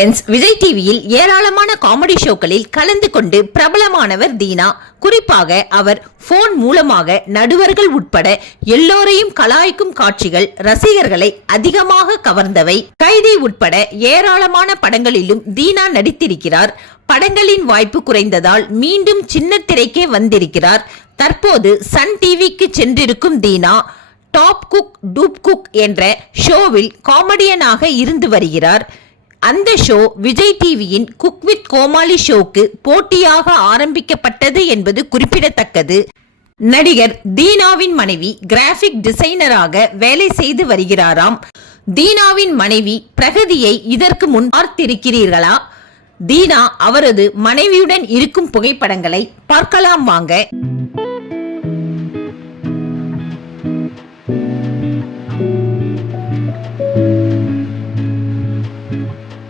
Friends, Vijay டிவியில் ஏராளமான comedy ஷோக்களில் கலந்து கொண்டு பிரபலமானவர் தீனா. குறிப்பாக அவர் போன் மூலமாக நடுவர்கள் உட்பட எல்லோரையும் கலாய்க்கும் காட்சிகள் ரசிகர்களை அதிகமாக கவர்ந்தவை. கைதி உட்பட ஏராளமான படங்களிலும் தீனா நடித்திருக்கிறார். படங்களின் வாய்ப்பு குறைந்ததால் மீண்டும் சின்ன திரைக்கே வந்திருக்கிறார். தற்போது சன் டிவிக்கு சென்றிருக்கும் Deena top cook dupe cook என்ற ஷோவில் காமெடியனாக இருந்து வருகிறார். அந்த ஷோ விஜய் டிவியின் குக் வித் கோமாளி ஷோக்கு போட்டியாக ஆரம்பிக்கப்பட்டது என்பது குறிப்பிடத்தக்கது. நடிகர் தீனாவின் மனைவி கிராபிக் டிசைனராக வேலை செய்து வருகிறாராம். தீனாவின் மனைவி பிரகதியை இதற்கு முன் பார்த்திருக்கிறீர்களா? தீனா அவரது மனைவியுடன் இருக்கும் புகைப்படங்களை பார்க்கலாம் வாங்க.